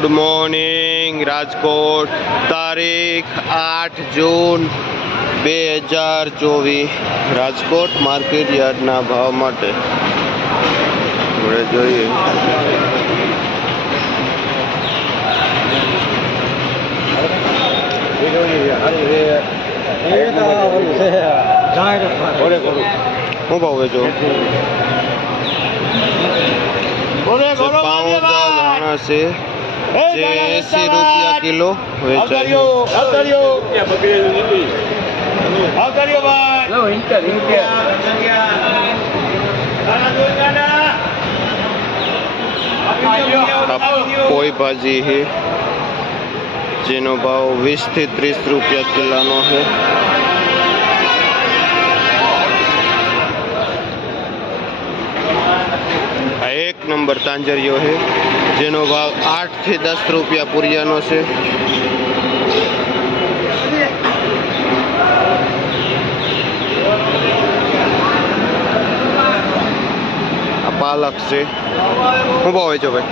Good morning Rajkot तारीख 8 जून 2024 Rajkot market यार्डना भाव माटे આપણે જોઈએ શું ભાવ વેચો ધાણા છે 80 રૂપિયા કિલો વેચાય कोई भाजी है जेनो भाव 20 થી 30 रुपया किलो है। एक नंबर तांजरियो है जेनो भाव 8 થી 10 रुपया पुरियानो है। पालक से શું ભાવ વેચો ભાઈ?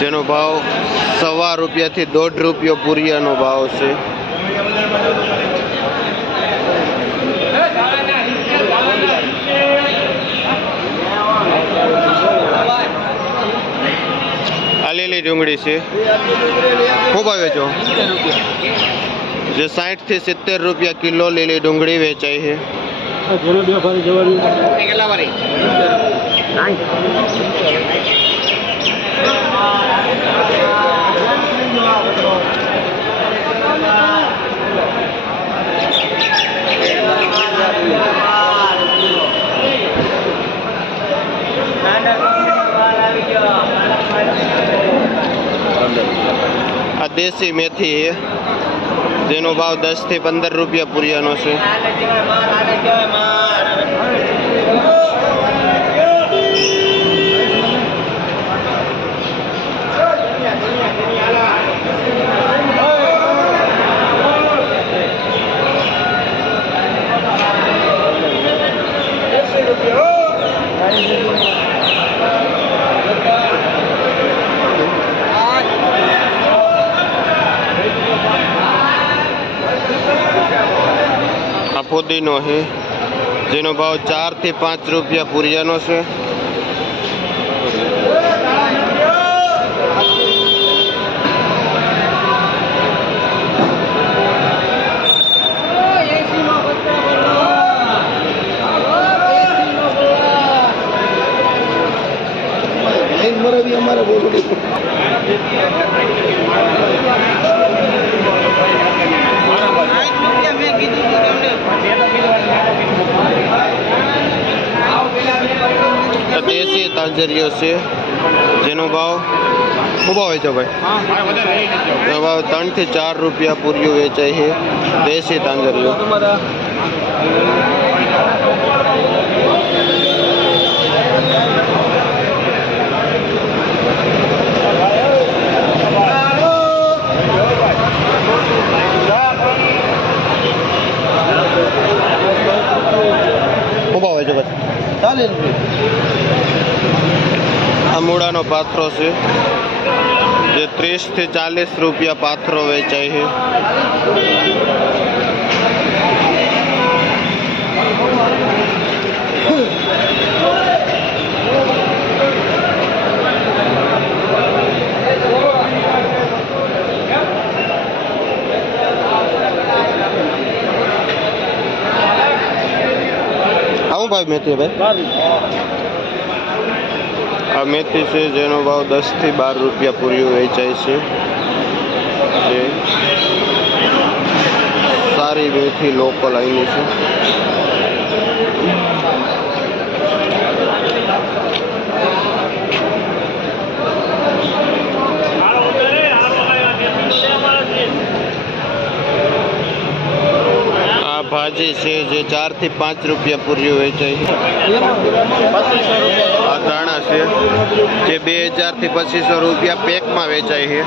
જેનો ભાવ 1.25 રૂપિયાથી 1.5 રૂપિયો પૂરિયાનો ભાવ છે। આ લીલી ડુંગળી છે શું ભાવ વેચો? જે 60 થી 70 રૂપિયા કિલો લીલી ડુંગળી વેચાય છે। आ देसी मेथी है जेनो भाव 10 થી 15 રૂપિયા પુરિયાનો છે। पुदीनो है जेनो भाव 4 થી 5 રૂપિયા પુરિયાનો છે। देसी तांजरियो से जेनो भाव શું ભાવ વેચો ભાઈ? જેનો ભાવ 3 થી 4 રૂપિયા પૂરિયું વેચાય છે। દેશી તાંજરિયો શું ભાવ વેચો ભાઈ? 40 રૂપિયા। આ મૂળાનો પાથરો છે જે 30 થી 40 રૂપિયા પાથરો વેચાય છે। આવું ભાઈ મેથી ભાઈ? આ મેથી છે જેનો ભાવ 10 થી 12 રૂપિયા પૂરિયું વેચાય છે। સારી મેથી લોકલ આવેલી છે। આ ભાજી છે જે 4 થી 5 રૂપિયા પૂરિયું વેચાય છે। આ ધાણા છે જે 2000 થી 2500 રૂપિયા પેકમાં વેચાય છે।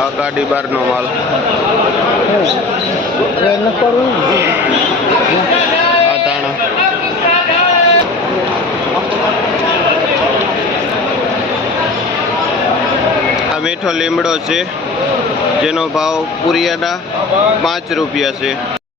આ ગાડી બહારનો માલ। આ ધાણા મીઠો લીમડો છે જેનો ભાવ પૂરિયાના 5 રૂપિયા છે.